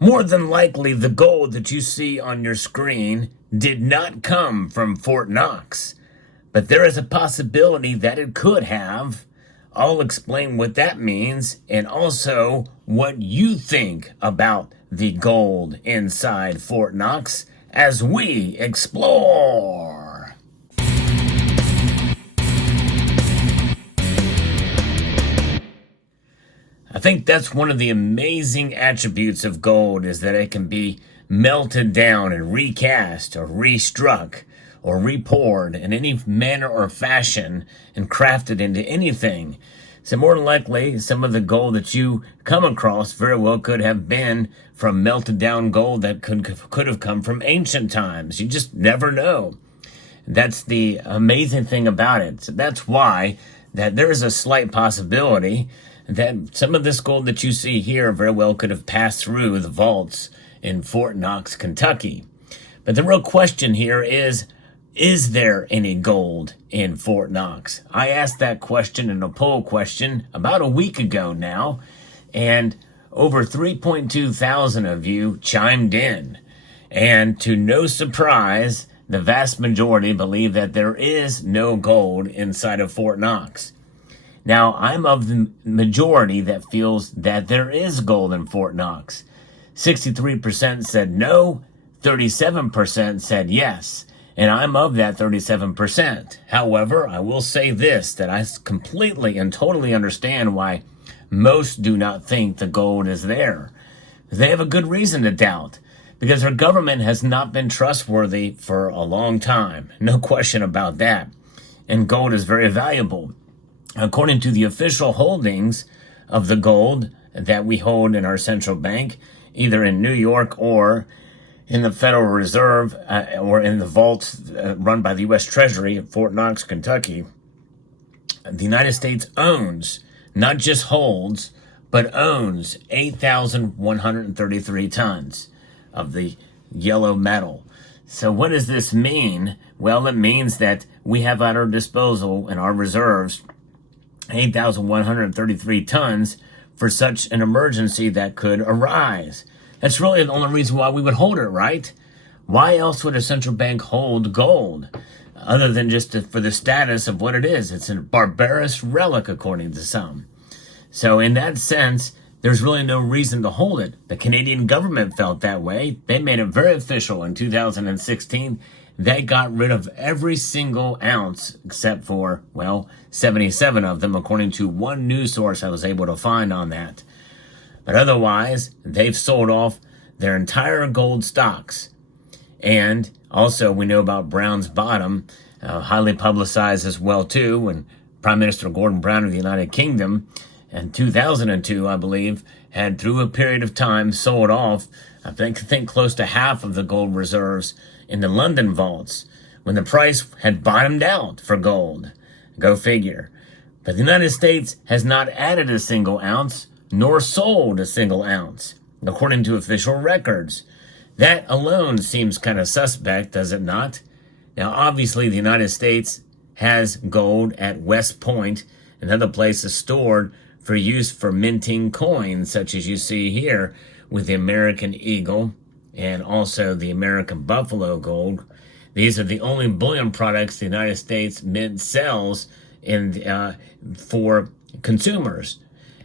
More than likely, the gold that you see on your screen did not come from Fort Knox, but there is a possibility that it could have. I'll explain what that means and also what you think about the gold inside Fort Knox as we explore. I think that's one of the amazing attributes of gold, is that it can be melted down and recast or restruck or repoured in any manner or fashion and crafted into anything. So more than likely, some of the gold that you come across very well could have been from melted down gold that could have come from ancient times. You just never know. That's the amazing thing about it. So that's why that there is a slight possibility that some of this gold that you see here very well could have passed through the vaults in Fort Knox, Kentucky. But the real question here is there any gold in Fort Knox? I asked that question in a poll question about a week ago now, and over 3.2 thousand of you chimed in. And to no surprise, the vast majority believe that there is no gold inside of Fort Knox. Now, I'm of the majority that feels that there is gold in Fort Knox. 63% said no, 37% said yes, and I'm of that 37%. However, I will say this, that I completely and totally understand why most do not think the gold is there. They have a good reason to doubt, because our government has not been trustworthy for a long time. No question about that. And gold is very valuable. According to the official holdings of the gold that we hold in our central bank, either in New York or in the Federal Reserve or in the vaults run by the U.S. Treasury at Fort Knox, Kentucky, the United States owns, not just holds, but owns 8,133 tons of the yellow metal. So what does this mean? Well, it means that we have at our disposal in our reserves 8,133 tons for such an emergency that could arise. That's really the only reason why we would hold it, right? Why else would a central bank hold gold? Other than just for the status of what it is. It's a barbarous relic, according to some. So in that sense, there's really no reason to hold it. The Canadian government felt that way. They made it very official in 2016. They got rid of every single ounce except for, 77 of them, according to one news source I was able to find on that. But otherwise, they've sold off their entire gold stocks. And also, we know about Brown's Bottom, highly publicized as well, too, when Prime Minister Gordon Brown of the United Kingdom in 2002, I believe, had through a period of time sold off, I think close to half of the gold reserves in the London vaults when the price had bottomed out for gold. Go figure. But the United States has not added a single ounce nor sold a single ounce, according to official records. That alone seems kind of suspect, does it not? Now, obviously, the United States has gold at West Point and other places stored for use for minting coins, such as you see here with the American Eagle and also the American Buffalo Gold. These are the only bullion products the United States Mint sells for consumers.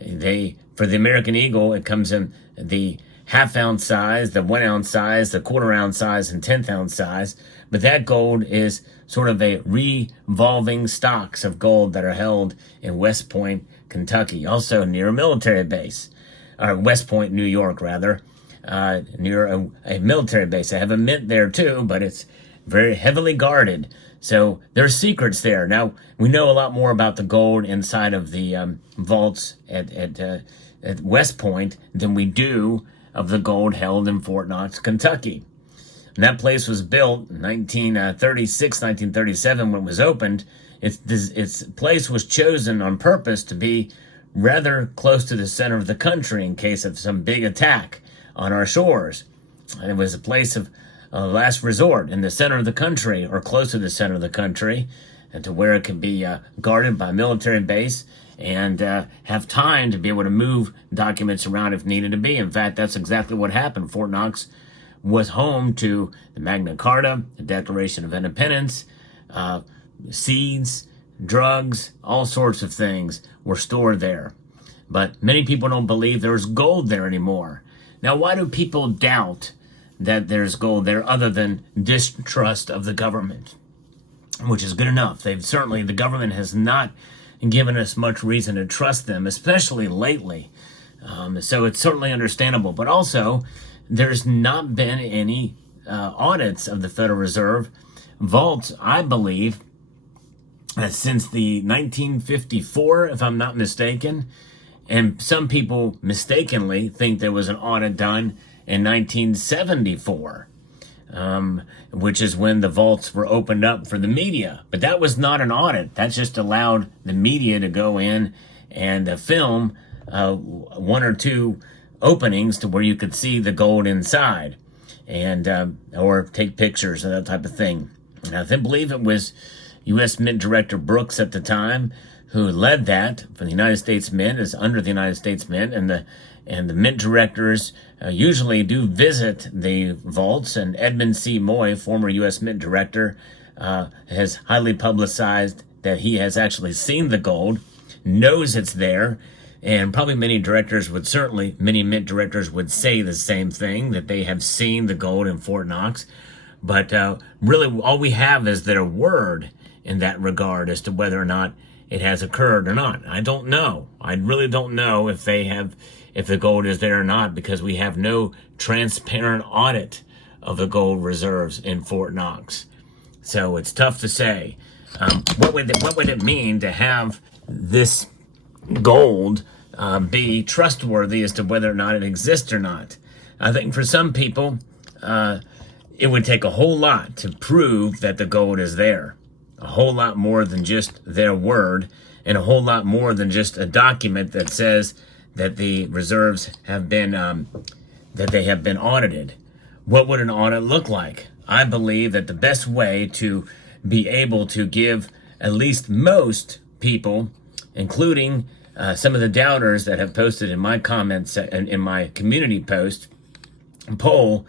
For the American Eagle, it comes in the half-ounce size, the 1 ounce size, the quarter-ounce size, and 10th-ounce size. But that gold is sort of a revolving stocks of gold that are held in West Point, Kentucky, also near a military base, or West Point, New York, rather. Near a military base. They have a mint there too, but it's very heavily guarded. So there's secrets there. Now, we know a lot more about the gold inside of the vaults at West Point than we do of the gold held in Fort Knox, Kentucky. And that place was built in 1936, 1937 when it was opened. Its place was chosen on purpose to be rather close to the center of the country in case of some big attack on our shores. And it was a place of last resort in the center of the country or close to the center of the country, and to where it could be guarded by a military base and have time to be able to move documents around if needed to be. In fact, that's exactly what happened. Fort Knox was home to the Magna Carta, the Declaration of Independence, seeds, drugs, all sorts of things were stored there. But many people don't believe there's gold there anymore. Now, why do people doubt that there's gold there other than distrust of the government, which is good enough? The government has not given us much reason to trust them, especially lately. So it's certainly understandable. But also, there's not been any audits of the Federal Reserve vaults, I believe, since the 1954, if I'm not mistaken. And some people mistakenly think there was an audit done in 1974, which is when the vaults were opened up for the media. But that was not an audit. That just allowed the media to go in and film one or two openings to where you could see the gold inside, and or take pictures and that type of thing. And I believe it was U.S. Mint Director Brooks at the time who led that for the United States Mint, is under the United States Mint, and the Mint directors usually do visit the vaults. And Edmund C. Moy, former U.S. Mint Director, has highly publicized that he has actually seen the gold, knows it's there, and probably many Mint directors would say the same thing, that they have seen the gold in Fort Knox. But really, all we have is their word in that regard as to whether or not it has occurred or not. I don't know. I really don't know if the gold is there or not, because we have no transparent audit of the gold reserves in Fort Knox. So it's tough to say. What would it mean to have this gold be trustworthy as to whether or not it exists or not? I think for some people, it would take a whole lot to prove that the gold is there. A whole lot more than just their word, and a whole lot more than just a document that says that the reserves have been, that they have been audited. What would an audit look like? I believe that the best way to be able to give at least most people, including some of the doubters that have posted in my comments and in my community poll,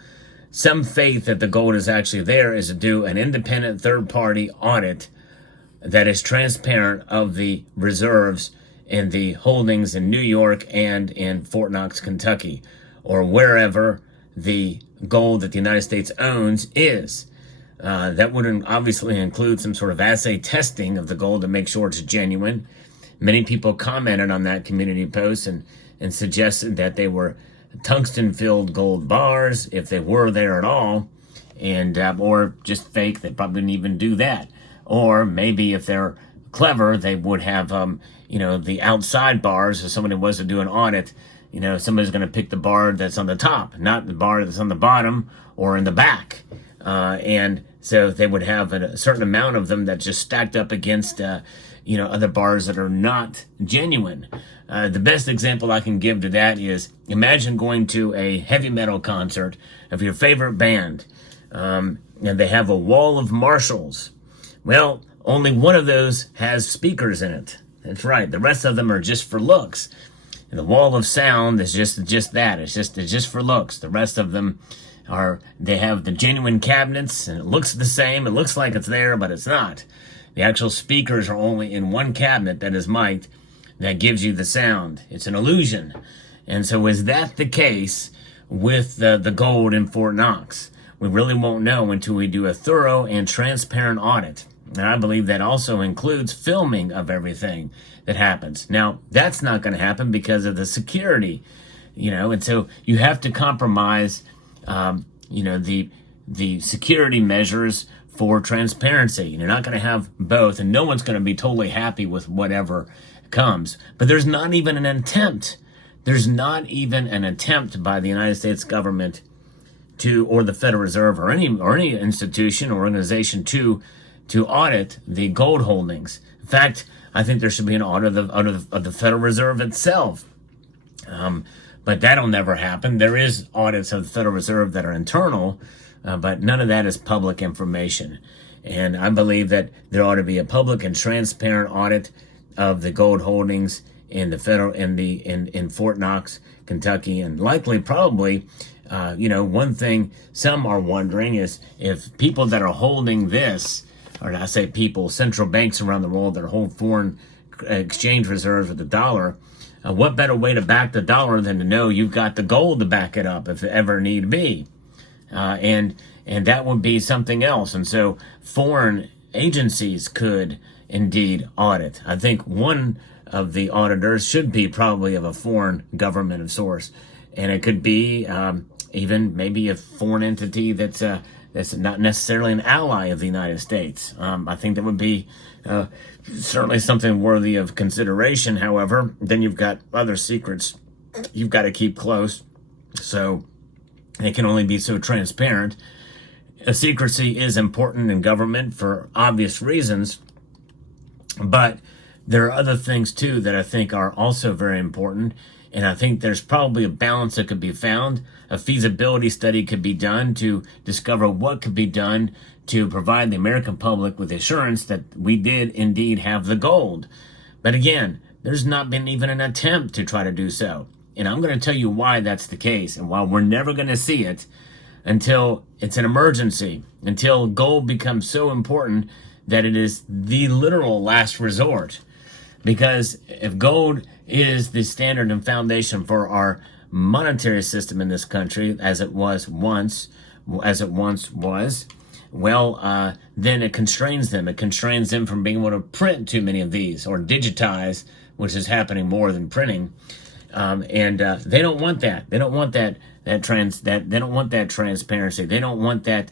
some faith that the gold is actually there, is to do an independent third-party audit that is transparent of the reserves and the holdings in New York and in Fort Knox, Kentucky, or wherever the gold that the United States owns is. That would obviously include some sort of assay testing of the gold to make sure it's genuine. Many people commented on that community post and suggested that they were tungsten-filled gold bars, if they were there at all, and or just fake. They probably didn't even do that. Or maybe if they're clever, they would have the outside bars. If somebody was to do an audit, somebody's going to pick the bar that's on the top, not the bar that's on the bottom or in the back. And so they would have a certain amount of them that just stacked up against other bars that are not genuine. The best example I can give to that is, imagine going to a heavy metal concert of your favorite band, and they have a wall of Marshalls. Well, only one of those has speakers in it. That's right. The rest of them are just for looks. And the wall of sound is just that. It's just for looks. The rest of them they have the genuine cabinets, and it looks the same. It looks like it's there, but it's not. The actual speakers are only in one cabinet that is mic'd, that gives you the sound. It's an illusion. And so is that the case with the gold in Fort Knox? We really won't know until we do a thorough and transparent audit. And I believe that also includes filming of everything that happens. Now, that's not going to happen because of the security, and so you have to compromise, the security measures for transparency. You're not going to have both, and no one's going to be totally happy with whatever comes. But there's not even an attempt. There's not even an attempt by the United States government or the Federal Reserve or any institution or organization to audit the gold holdings. In fact, I think there should be an audit of the Federal Reserve itself. But that'll never happen. There is audits of the Federal Reserve that are internal, but none of that is public information. And I believe that there ought to be a public and transparent audit of the gold holdings in the federal in Fort Knox, Kentucky, and likely probably, one thing some are wondering is if people that are holding this, or I say people, central banks around the world that hold foreign exchange reserves with the dollar, what better way to back the dollar than to know you've got the gold to back it up if it ever need be, and that would be something else. And so foreign agencies could indeed audit. I think one of the auditors should be probably of a foreign government of source, and it could be even maybe a foreign entity that's not necessarily an ally of the United States. I think that would be certainly something worthy of consideration. However, then you've got other secrets you've got to keep close, so it can only be so transparent. Secrecy is important in government for obvious reasons, but there are other things too that I think are also very important, and I think there's probably a balance that could be found. A feasibility study could be done to discover what could be done to provide the American public with assurance that we did indeed have the gold. But again, there's not been even an attempt to try to do so. And I'm going to tell you why that's the case, and why we're never going to see it until it's an emergency, until gold becomes so important that it is the literal last resort. Because if gold is the standard and foundation for our monetary system in this country, as it once was, well, then it constrains them. It constrains them from being able to print too many of these or digitize, which is happening more than printing. And they don't want that. They don't want that they don't want that transparency. They don't want that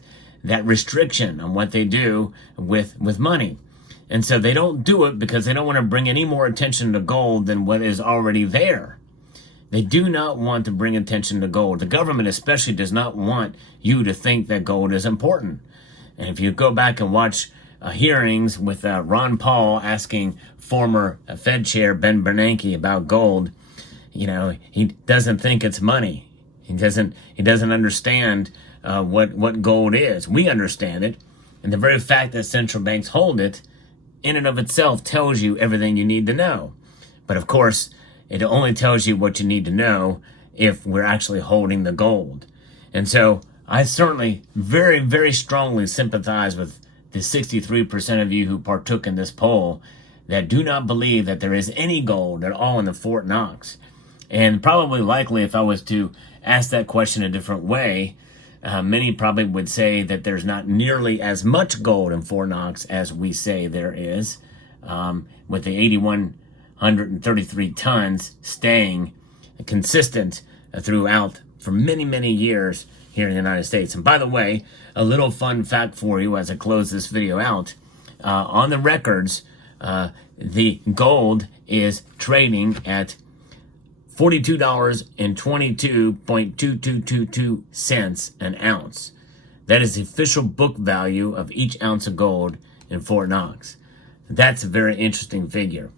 restriction on what they do with money. And so they don't do it because they don't want to bring any more attention to gold than what is already there. They do not want to bring attention to gold. The government especially does not want you to think that gold is important. And if you go back and watch hearings with Ron Paul asking former Fed Chair Ben Bernanke about gold, he doesn't think it's money. He doesn't understand what gold is. We understand it. And the very fact that central banks hold it in and of itself tells you everything you need to know. But of course, it only tells you what you need to know if we're actually holding the gold. And so I certainly very, very strongly sympathize with the 63% of you who partook in this poll that do not believe that there is any gold at all in the Fort Knox. And probably likely if I was to ask that question a different way, many probably would say that there's not nearly as much gold in Fort Knox as we say there is, with the 8,133 tons staying consistent throughout for many, many years here in the United States. And by the way, a little fun fact for you as I close this video out, on the records, the gold is trading at $42.2222 an ounce. That is the official book value of each ounce of gold in Fort Knox. That's a very interesting figure.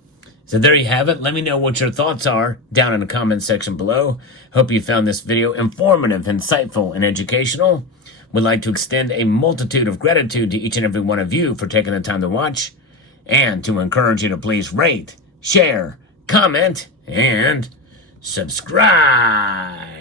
So there you have it. Let me know what your thoughts are down in the comment section below. Hope you found this video informative, insightful, and educational. Would like to extend a multitude of gratitude to each and every one of you for taking the time to watch, and to encourage you to please rate, share, comment, and subscribe.